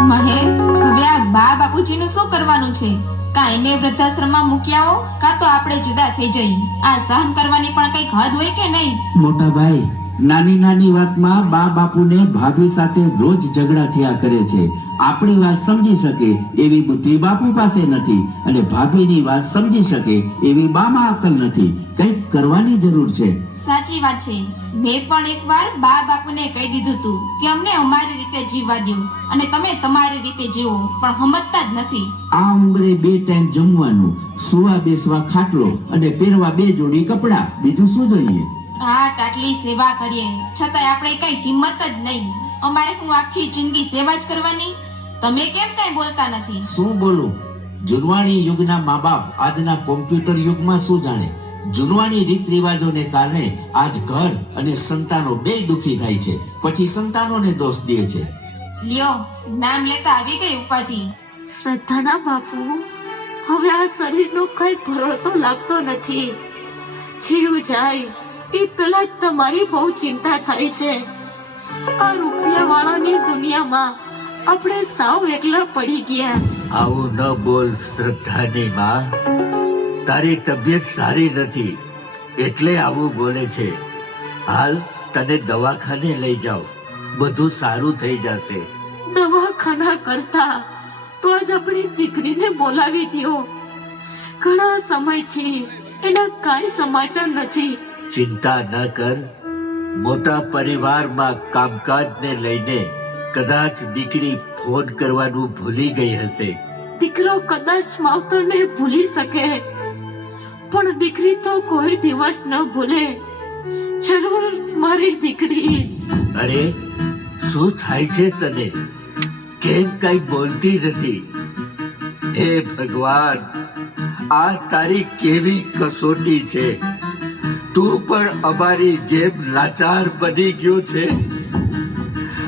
મહેશ, હવે આ બા બાપુજીનું શું કરવાનું છે? કાં એને વૃદ્ધાશ્રમમાં હો, કાં તો આપણે જુદા થઈ જઈએ. આ સહન કરવાની પણ કંઈક હદ હોય કે નહીં? મોટા ભાઈ નાની નાની વાતમાં બા બાપુને ભાભી સાથે રોજ ઝઘડા થયા કરે છે. આપણી વાત સમજી શકે એવી બુદ્ધિ બાપુ પાસે નથી અને ભાભીની વાત સમજી શકે એવી બામાં અકલ નથી. કંઈક કરવાની જરૂર છે. સાચી વાત છે. મેં પણ એકવાર બા બાપુને કહી દીધું તું કે અમને અમારી રીતે જીવવા દો અને તમે તમારી રીતે જીવો પણ સમજતા જ નથી. આ ઉંમરે બે ટાઈમ જમવાનું સુવા બેસવા ખાટલો અને પહેરવા બે જોડી કપડાં બીજું શું જોઈએ? આટ આટલી સેવા કરીએ છતાંય આપણે કઈ કિંમત જ નહીં. અમારે હું આખી જિંદગી સેવા જ કરવાની? તમે કેમ કઈ બોલતા નથી? શું બોલું? જુનવાણી યુગના મા બાપ આજના કોમ્પ્યુટર યુગમાં શું જાણે? જુનવાણી રીત રિવાજોને કારણે આજ ઘર અને સંતાનો બે દુખી થાય છે. પછી સંતાનોને દોષ દે છે. લ્યો નામ લેતા આવી ગઈ ઉપાધિ. શ્રદ્ધાના બાપુ હવે આ શરીરનો કઈ ભરોસો લાગતો નથી. જીવ જાય એ પેલા જ તમારી બહુ ચિંતા થાય છે. આ રૂપિયાવાળાની દુનિયામાં આપણે સાવ એકલા પડી ગયા. આવું ન બોલ શ્રદ્ધાની માં. તારી તબિયત સારી નથી એટલે આવું બોલે છે. હાલ તને દવાખાને લઈ જાઓ. બધું સારું થઈ જશે. દવાખાના કરતા તો જ આપણી દીકરીને બોલાવી દો ઘણા સમયથી એના કાંઈ સમાચાર નથી. ચિંતા ન કર. મોટા પરિવારમાં કામકાજને લઈને કદાચ દીકરી ફોન કરવાનું ભૂલી ગઈ હશે. દીકરો કદાચ માવતરને ભૂલી શકે. પણ દીકરી તો કોઈ દિવસ ન ભૂલે. જરૂર મારી દીકરી. અરે શું થાય છે તને? કેમ કઈ બોલતી નથી? હે ભગવાન આ તારી કેવી કસોટી છે? તું પણ અમારી જેમ લાચાર બની ગયો છે?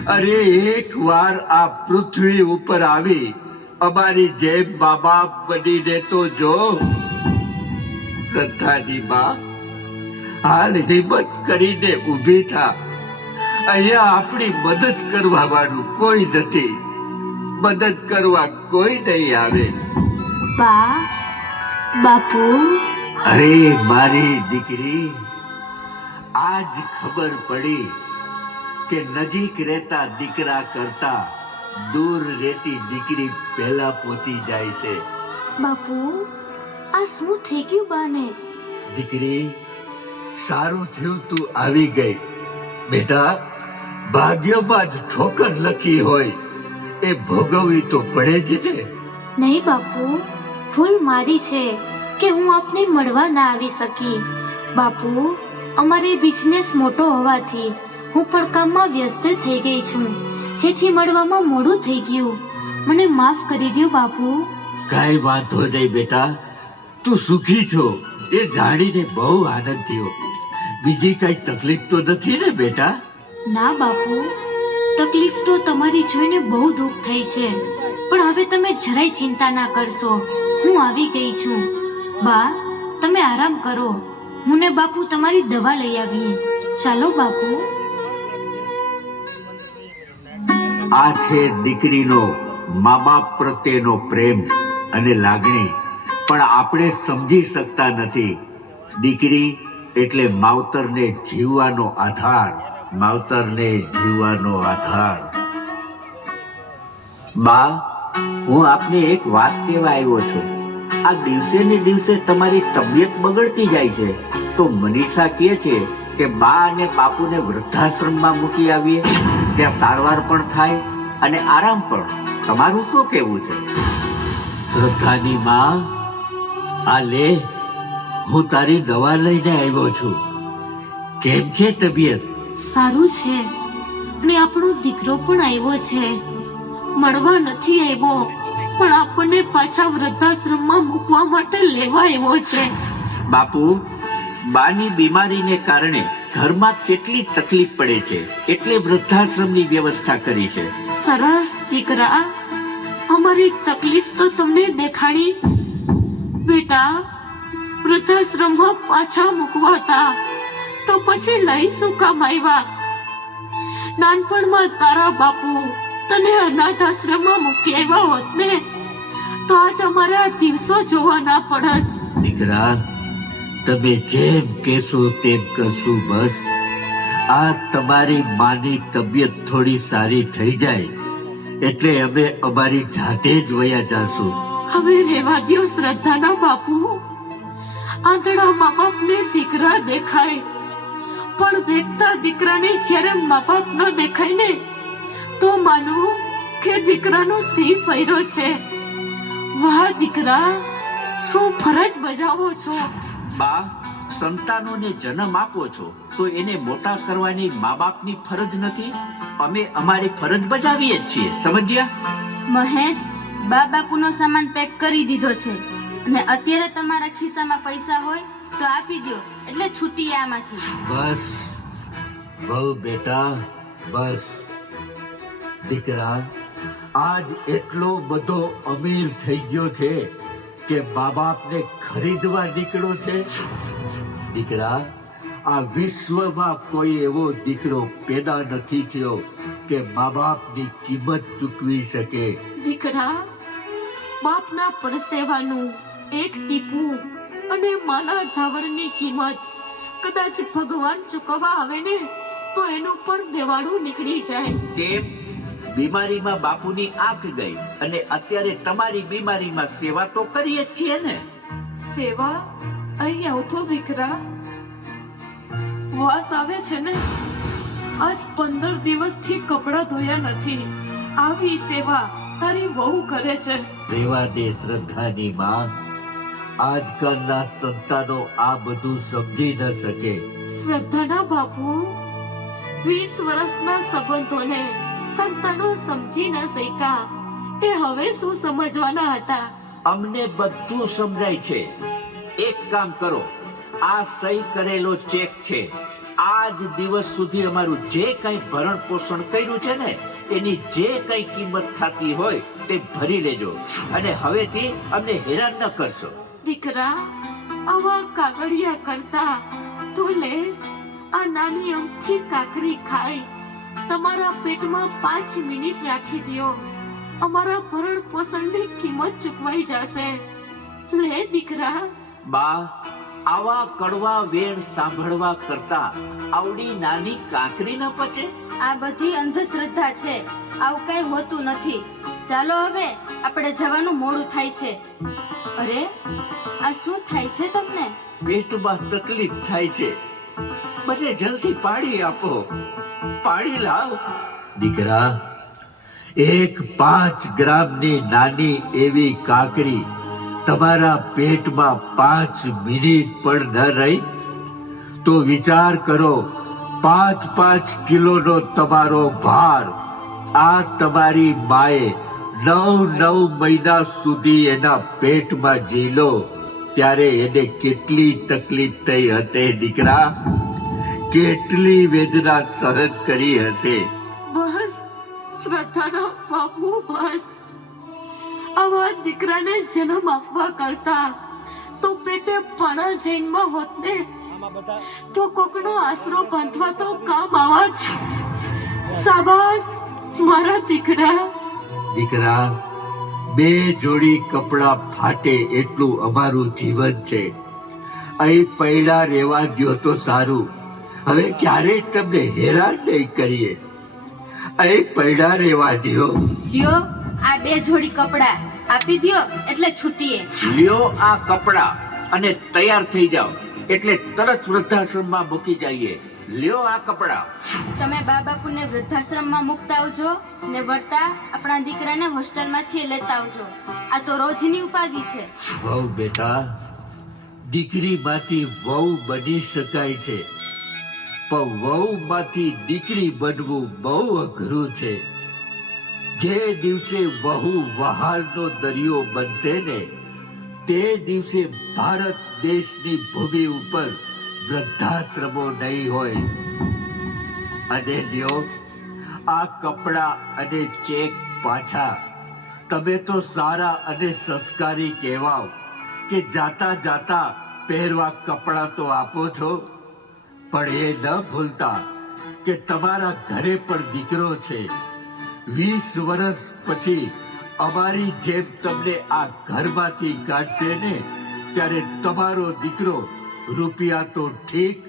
અરે, એક વાર આ પૃથ્વી ઉપર આવી, અમારી જેમ મા બાપ બનીને તો જો. સંતાની માં, હાલ હિંમત કરીને ઊભી થા. અહીંયા આપણી મદદ કરવા વાળું કોઈ નથી. મદદ કરવા કોઈ નહીં આવે. બા, બાપુ અરે મારી દીકરી આજ ખબર પડી કે નજીક રહેતા દીકરા કરતા દૂર રહેતી દીકરી પહેલા પહોંચી જાય છે. બાપુ આ શું થઈ ગયું બાને? દીકરી સારું થયું તું આવી ગઈ. બેટા ભાગ્યમાં જ ઠોકર લખી હોય એ ભોગવવી તો પડે જ ને. નહીં બાપુ ભૂલ મારી છે. કે હું આપને મળવા ના આવી શકી. બાપુ અમારે બિઝનેસ મોટો હોવાથી હું પણ કામમાં વ્યસ્ત થઈ ગઈ છું. જેથી મળવામાં મોડું થઈ ગયું. મને માફ કરી દો બાપુ. કાંઈ વાંધો નહીં બેટા. તું સુખી છો. એ જાણીને બહુ આનંદ થયો. બીજી કઈ તકલીફ તો નથી ને બેટા? ના બાપુ. તકલીફ તો તમારી જોઈને બહુ દુઃખ થઈ છે. પણ હવે તમે જરાય ચિંતા ના કરશો. હું આવી ગઈ છું. બા, તમે આરામ કરો. હું ને બાપુ તમારી દવા લઈ આવીએ. ચાલો બાપુ. આ છે દીકરીનો મા બાપ પ્રત્યેનો પ્રેમ અને લાગણી. પણ આપણે સમજી શકતા નથી. દીકરી એટલે માવતરને જીવવાનો આધાર. માવતરને જીવવાનો આધાર. બા, હું આપને એક વાત કહેવા આવ્યો છું. આ દિવસે ને દિવસે તમારી તબિયત બગડતી જાય છે. તો મનીષા કહે છે કે બા અને બાપુને વૃદ્ધાશ્રમમાં મૂકી આવીએ. ત્યાં સારવાર પણ થાય અને આરામ પણ. તમારું શું કહેવું છે? શ્રદ્ધાની માં આ લે હું તારી દવા લઈને આવ્યો છું. કેમ છે તબિયત? સારું છે. અને આપણો દીકરો પણ આવ્યો છે. મળવા નથી આવ્યો. પણ આપણને પાછા વૃદ્ધાશ્રમમાં મૂકવા માટે લેવા આવ્યો છે. બાપુ બાની બીમારીને કારણે ઘરમાં કેટલી તકલીફ પડે છે? એટલે વૃદ્ધાશ્રમની વ્યવસ્થા કરી છે. સરસ દીકરા. અમારી તકલીફ તો તમને દેખાડી. બેટા વૃદ્ધાશ્રમમાં પાછા મૂકવાતા તો પછી લઈ શું કામ આવ્યા? નાનપણમાં તારા બાપુ તને અનાથ આશ્રમમાં મૂકી આવ્યા હોત ને તો આજ અમારે આ દિવસો જોવા ના પડત. દીકરા તમે જેમ કહેશો તેમ કરશું બસ. આ તમારી માની તબિયત થોડી સારી થઈ જાય એટલે અમે અમારી જાતે જ વયા જાશું. હવે રેવા દો શ્રદ્ધાના બાપુ. આંધળા મા બાપને દીકરા દેખાય. પણ દેખતા દીકરાને જ્યારે મા બાપ ન દેખાય ને તો માનું કે દીકરાનો તી ફર્યો છે. વાહ દીકરા શું ફરજ બજાવો છો? બા સંતાનોને જન્મ આપો છો તો એને મોટા કરવાની મા બાપની ફરજ નથી? અમે અમારી ફરજ બજાવીએ જ છીએ સમજ્યા? મહેશ બા બાપુનો સામાન પેક કરી દીધો છે. અને અત્યારે તમારા ખિસ્સામાં પૈસા હોય તો આપી દો એટલે છૂટી આમાંથી. બસ બહુ બેટા બસ. દીકરા આજ એટલો બધો અમીર થઈ ગયો છે કે મા બાપને ખરીદવા નીકળો છે. દીકરા આ વિશ્વમાં કોઈ એવો દીકરો પેદા નથી થયો કે મા બાપની કિંમત ચૂકવી શકે. દીકરા બાપના પરસેવાનું એક ટીપું અને માના ધાવણની કિંમત કદાચ ભગવાન ચૂકવવા આવે ને તો એનું પણ દેવાળું નીકળી જાય. કેમ? બીમારીમાં બાપુની આંખ ગઈ અને અત્યારે તમારી બીમારીમાં સેવા તો કરીએ જ છીએ ને. સેવા? અહીં આવતો દીકરા. વાસ આવે છે ને? આજ પંદર દિવસથી કપડાં ધોયા નથી. આવી સેવા તારી વહુ કરે છે. રેવા દે શ્રદ્ધાની માં. આજકાલના સંતાનો આ બધું સમજી ન શકે. શ્રદ્ધાના બાપુ વીસ વર્ષના સંબંધોને સંતાનો સમજી ન શક્યા. એ હવે શું સમજવાના હતા? અમને બધું સમજાય છે. એક કામ કરો આ સહી કરેલો ચેક છે. આજ દિવસ સુધી અમારું જે કઈ ભરણ પોષણ કર્યું છે ને એની જે કઈ કિંમત થતી હોય તે ભરી લેજો. અને હવેથી અમને હેરાન ન કરશો. દીકરા આવા કાગળિયા કરતા તો લે. આ નાની અમથી કાકરી ખાઈ તમારા પેટમાં પાંચ મિનિટ રાખી દ્યો. અમારા ભરણ પોષણની કિંમત ચૂકવાઈ જશે. લે દીકરા. બા આવા કડવા વેણ સાંભળવા કરતા આવડી નાની કાંકરી ન પચે? આ બધી અંધશ્રદ્ધા છે. આવું કઈ હોતું નથી. ચાલો હવે આપણે જવાનું મોડું થાય છે. અરે આ શું થાય છે તમને? પેટમાં તકલીફ થાય છે. મને જલ્દી પાડી આપો. પાડી લાવ. દીકરા, એક પાંચ ગ્રામની નાની એવી કાકરી તમારા પેટમાં પાંચ મિનિટ પણ ન રહી? તો વિચાર કરો, પાંચ પાંચ કિલોનો તમારો ભાર આ તમારી માએ નવ નવ મહિના સુધી એના પેટમાં ઝીલો. ત્યારે એને કેટલી તકલીફ થઈ હશે દીકરા? કેટલી વેદના સહન કરી હશે બસ શ્રદ્ધાના બાપુ બસ. આવા દીકરાને જન્મ આપવા કરતા તો પેટે પાણા જૈનમાં હોત ને? તો કોકનો આશરો બાંધવા તો કામ આવત સાબાસ મારા દીકરા. દીકરા બે જોડી કપડા ફાટે એટલું અમારું જીવન છે. અહીં પૈડા રહેવા દ્યો તો સારું. હવે ક્યારેય તમને હેરાન નહીં કરીએ? અહીં પૈડા રહેવા દ્યો. લ્યો આ બે જોડી કપડા આપી દો એટલે છૂટીએ. લ્યો આ કપડા અને તૈયાર થઈ જાઓ. એટલે તરત વૃદ્ધાશ્રમમાં મૂકી જઈએ. લ્યો આ કપડા. તમે બા બાપુને વૃદ્ધાશ્રમમાં મૂકતા આવજો ને વર્તા આપણા દીકરાને હોસ્ટેલમાંથી લેતા આવજો. આ તો રોજની ઉપાધિ છે. વહુ બેટા દીકરીમાંથી વહુ બની શકાય છે. પણ વહુમાંથી દીકરી બનવું બહુ અઘરું છે. જે દિવસે વહુ વહાલનો દરિયો બનશે ને તે દિવસે ભારત દેશની ભૂમિ ઉપર વૃદ્ધાશ્રમો નહીં હોય. અને લ્યો, આ કપડા અને ચેક પાછા. તમે તો સારા અને સંસ્કારી કહેવાઓ કે જાતા જાતા પહેરવા કપડા તો આપો છો. પણ એ ન ભૂલતા કે તમારા ઘરે પણ દીકરો છે. વીસ વર્ષ પછી અમારી જેમ તમને આ ઘરમાંથી કાઢશે ને, ત્યારે તમારો દીકરો રૂપિયા તો ઠીક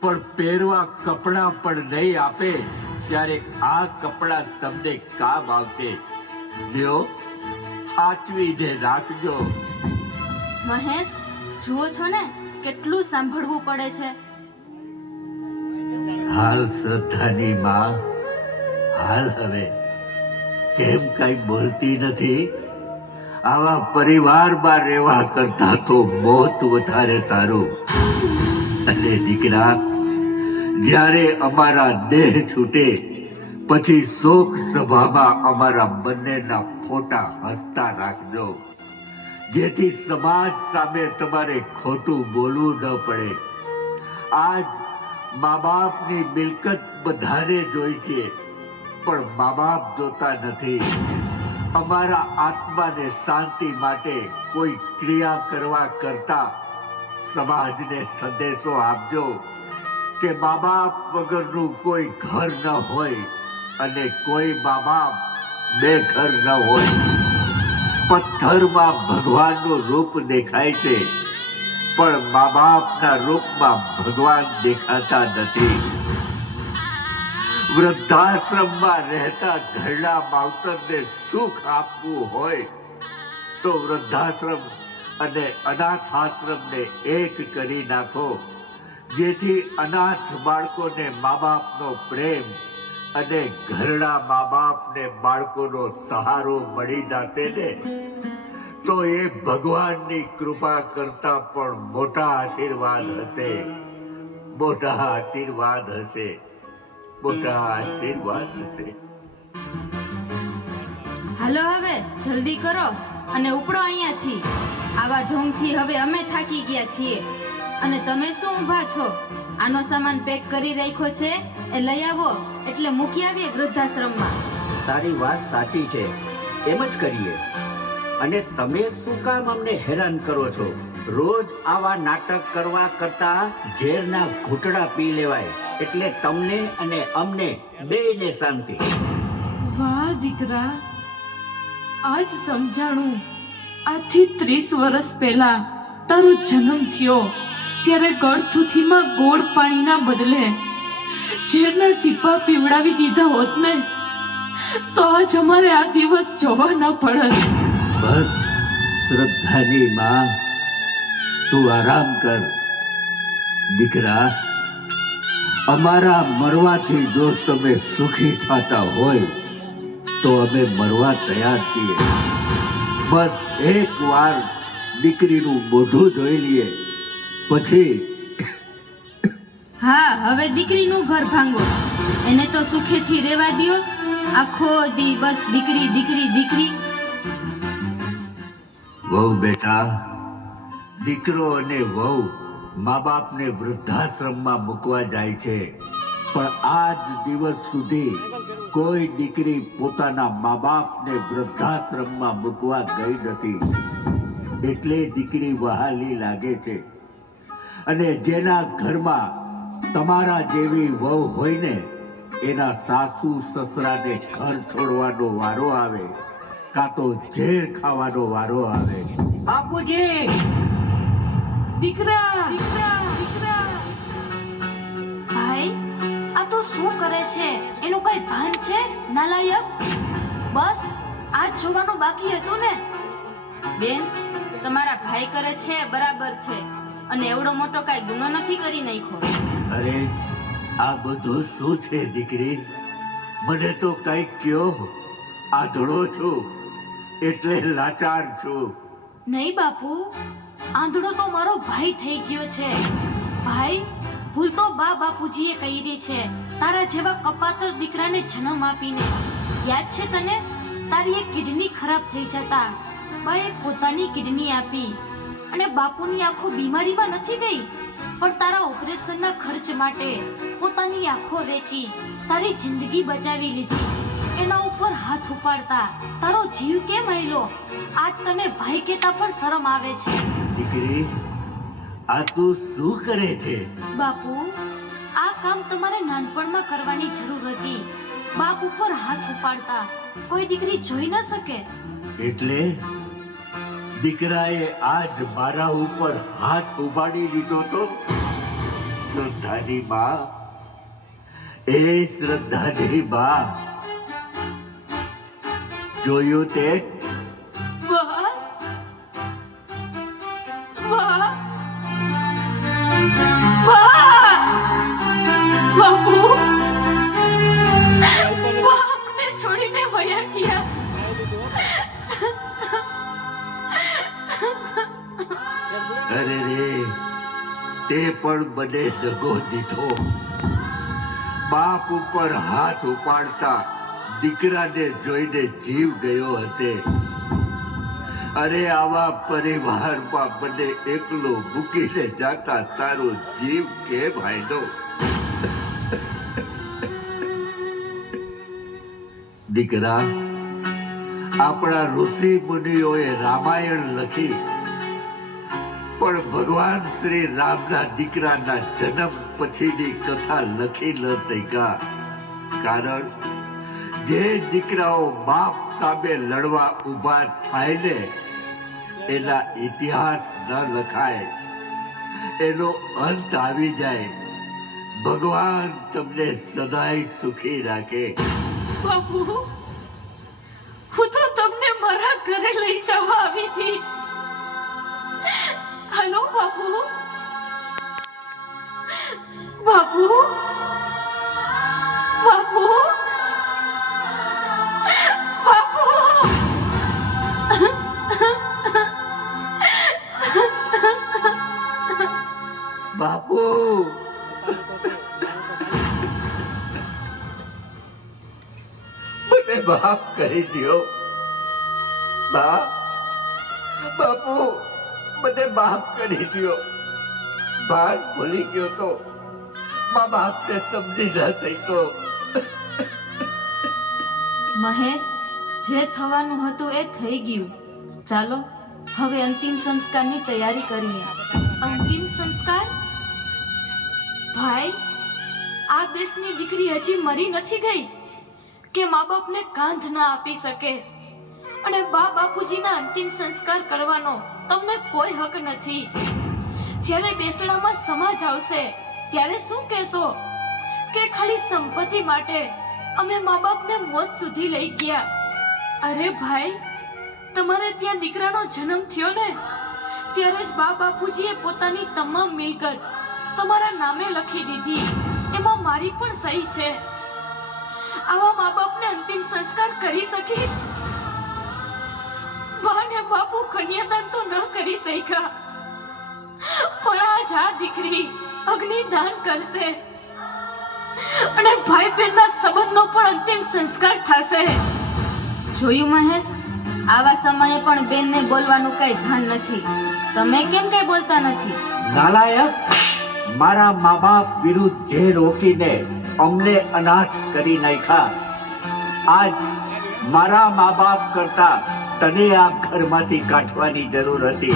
પણ પહેરવા કપડાં પણ નહીં આપે ત્યારે આ કપડાં તમને કામ આવશે. લ્યો સાચવીને રાખજો. મહેશ જુઓ છો ને કેટલું સાંભળવું પડે છે. હાલ શ્રદ્ધાની માં હાલ હવે કેમ કઈ બોલતી નથી? આવા પરિવારમાં રહેવા કરતા તો મોત વધારે સારું. અને દીકરા, જ્યારે અમારા દેહ છૂટે, પછી શોક સભામાં અમારા બંનેના ફોટા હસતા રાખજો. જેથી સમાજ સામે તમારે ખોટું બોલવું ન પડે. આજ મા બાપની મિલકત બધાને જોઈ છે પણ મા બાપ જોતા નથી. અમારા આત્માને શાંતિ માટે કોઈ ક્રિયા કરવા કરતા સમાજને સંદેશો આપજો કે મા બાપ વગરનું કોઈ ઘર ન હોય અને કોઈ મા બાપ બે ઘર ન હોય. પથ્થરમાં ભગવાનનું રૂપ દેખાય છે, પણ મા બાપના રૂપમાં ભગવાન દેખાતા નથી. વૃદ્ધાશ્રમમાં રહેતા ઘરડા માવતરને સુખ આપવું હોય તો વૃદ્ધાશ્રમ અને અનાથ આશ્રમને એક કરી નાખો, જેથી અનાથ બાળકોને મા બાપનો પ્રેમ અને ઘરડા મા બાપને બાળકોનો સહારો મળી જાતે ને, તો એ ભગવાનની કૃપા કરતા પણ મોટા આશીર્વાદ હશે, મોટા આશીર્વાદ હશે. આશીર્વાદ હાલો હવે જલ્દી કરો અને ઉપડો અહીંયાથી. આવા ઢોંગથી હવે અમે થાકી ગયા છીએ. અને તમે શું ઊભા છો? આનો સામાન પેક કરી રાખ્યો છે એ લઈ આવો એટલે મૂકી આવીએ વૃદ્ધાશ્રમમાં. તારી વાત સાચી છે. એમ જ કરીએ. અને તમે શું કામ અમને હેરાન કરો છો? રોજ આવા નાટક કરવા કરતા ઝેરના ઘૂંટડા પી લેવાય. એટલે તમને અને અમને બેયને શાંતિ. વાહ દીકરા. આજ સમજાણું. આજથી ત્રીસ વર્ષ પહેલા તારો જન્મ થયો ત્યારે ગળથુથીમાં ગોળ પાણીના બદલે ઝેરના ટીપા પીવડાવી દીધા હોત ને તો આજ અમારે આ દિવસ જોવા ન પડત. બસ શ્રદ્ધાની માં તું આરામ કર. દીકરા અમારા મરવાથી જો તમે સુખી થતા હોય તો અમે મરવા તૈયાર છીએ. બસ એક વાર દીકરીનું મોઢું જોઈ લઈએ. પછી હા હવે દીકરીનું ઘર ભાંગો. એને તો સુખેથી રહેવા દો આખો દી બસ દીકરી દીકરી દીકરી. વહુ બેટા દીકરો અને વહુ મા બાપને વૃદ્ધાશ્રમમાં મૂકવા જાય છે. પણ આજ દિવસ સુધી કોઈ દીકરી પોતાના મા બાપને વૃદ્ધાશ્રમમાં મૂકવા ગઈ નથી. એટલે દીકરી વહાલી લાગે છે. અને જેના ઘરમાં તમારા જેવી વહુ હોય ને એના સાસુ સસરાને ઘર છોડવાનો વારો આવે, કાં તો ઝેર ખાવાનો વારો આવે. બાપુજી! દીકરા! દીકરા દીકરા ભાઈ આ તો શું કરે છે? એનું કઈ ભાન છે? નાલાયક? બસ આજ જોવાનું બાકી હતું ને. બેન તમારા ભાઈ કરે છે બરાબર છે. અને એવડો મોટો કાંઈ ગુનો નથી કરી નાખ્યો. અરે આ બધું શું છે દીકરી? મને તો કઈ કયો આધળો છું એટલે લાચાર છું. નહીં બાપુ આંધળો તો મારો ભાઈ થઈ ગયો છે. ભાઈ, ભૂલ તો બા બાપુજીએ કહી દી છે. તારા જેવા કપાતર દીકરાને જન્મ આપીને. યાદ છે તને? તારી એક કિડની ખરાબ થઈ જતા. બાએ પોતાની કિડની આપી. અને બાપુની આંખો બીમારીમાં નથી ગઈ? પણ તારા ઓપરેશનના ખર્ચ માટે પોતાની આંખો વેચી, તારી જિંદગી બચાવી લીધી. એના ઉપર હાથ ઉપાડતા. તારો જીવ કેમ આયલો? આજ તને ભાઈ કહેતા પણ શરમ આવે છે. દીકરી આ તું શું કરે છે? બાપુ આ કામ તમારે નાનપણમાં કરવાની જરૂર હતી. બાપ ઉપર હાથ ઉપાડતા કોઈ દીકરી જોઈ ન શકે. એટલે દીકરાએ આજ મારા ઉપર હાથ ઉપાડી દીધો તો શ્રદ્ધાની બા એ શ્રદ્ધાની બા જોયું તે અરે રે, તે પણ બને દગો દીધો. બાપ ઉપર હાથ ઉપાડતા દીકરાને જોઈને જીવ ગયો હતે. અરે આવા પરિવારમાં મને એકલો મૂકીને જાતા તારો જીવ કેમ હાયલો? દીકરા, આપણા ઋષિ મુનિઓએ રામાયણ લખી પણ ભગવાન શ્રી રામના દીકરાના જન્મ પછીની કથા લખી ન શક્યા. કારણ, જે દીકરાઓ બાપ સામે લડવા ઊભા થાય ને, એના ઇતિહાસ ન લખાય. એનો અંત આવી જાય. ભગવાન તમને સદાય સુખી રાખે. બાપુ, હું તો તમને મારા ઘરે લઈ જવા આવી હતી. હલો બાપુ. બાપુ. બાપુ. બાપુ. બાપુ. મને માફ કરી દો બા. બાપુ. મને માફ કરી દ્યો. ભાગ ભૂલી ગયો તો મા બાપને સમજી ના શક્યો. મહેશ, જે થવાનું હતું એ થઈ ગયું. ચાલો, હવે અંતિમ સંસ્કારની તૈયારી કરીએ. અંતિમ સંસ્કાર? ભાઈ, આ દેશની દીકરી હજી મરી નથી ગઈ કે મા બાપને કાંધ ના આપી શકે. અને બા બાપુજીના અંતિમ સંસ્કાર કરવાનો તમને કોઈ હક નથી. જ્યારે બેસણામાં સમાજ આવશે, ત્યારે શું કહેશો? કે ખાલી સંપત્તિ માટે અમે મા બાપને મોત સુધી લઈ ગયા. અરે ભાઈ, તમારે ત્યાં દીકરાનો જન્મ થયો ને? ત્યારે જ બા બાપુજીએ પોતાની તમામ મિલકત તમારા નામે લખી દીધી. એમાં મારી પણ સહી છે. આવા મા બાપને અંતિમ સંસ્કાર કરી શકીશ? બા ને બાપુ કન્યાદાન તો ન કરી શક્યા. પણ આજ આ દીકરી અગ્નિદાન કરશે. અને ભાઈ બહેનના સંબંધનો પણ અંતિમ સંસ્કાર થશે. જોયું મહેશ? આવા સમયે પણ બેનને બોલવાનું કઈ ભાન નથી. તમે કેમ કઈ બોલતા નથી? નાલાયક મારા મા બાપ વિરુદ્ધ જે રોકીને અમને અનાથ કરી નાખ્યા આજ મારા મા બાપ કરતા તને આ ઘરમાંથી કાઢવાની જરૂર હતી.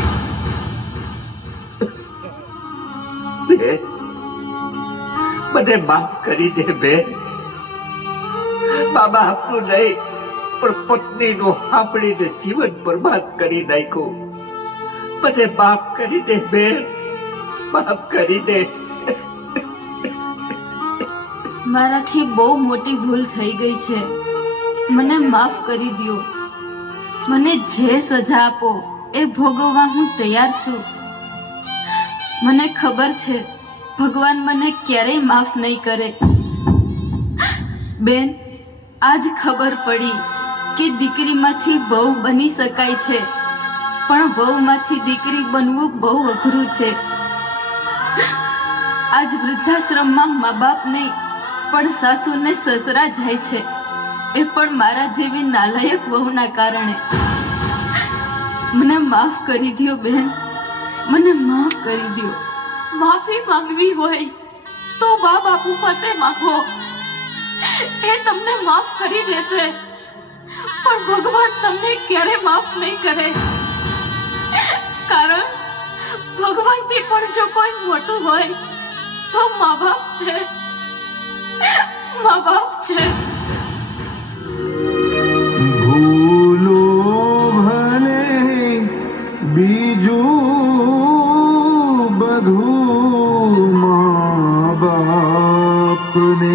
મને માફ કરી દે, બે. બાબા આપનું નહીં, પણ પત્નીનું સાંભળીને જીવન બરબાદ કરી નાખ્યું. મને માફ કરી દે, બે. માફ કરી દે. મારાથી બહુ મોટી ભૂલ થઈ ગઈ છે. મને માફ કરી દ્યો. મને જે સજા આપો એ ભોગવવા હું તૈયાર છું. મને ખબર છે, ભગવાન મને ક્યારેય માફ નહીં કરે. બેન, આજ ખબર પડી કે દીકરીમાંથી બહુ બની શકાય છે, પણ વહુમાંથી દીકરી બનવું બહુ અઘરું છે. આજ વૃદ્ધાશ્રમમાં મા બાપ નહીં, પણ સાસુ ને સસરા જાય છે. એ પણ મારા જેવી નાલાયક વહુના કારણે. મને માફ કરી દ્યો, બેન. મને માફ કરી દ્યો. માફી માંગવી હોય તો બા બાપુ પાસે માંગો. એ તમને માફ કરી દેશે. પણ ભગવાન તમને ક્યારે માફ નહીં કરે. કારણ ભગવાનથી પણ જો કોઈ મોટું હોય તો મા બાપ છે. મા બાપ છે. for me.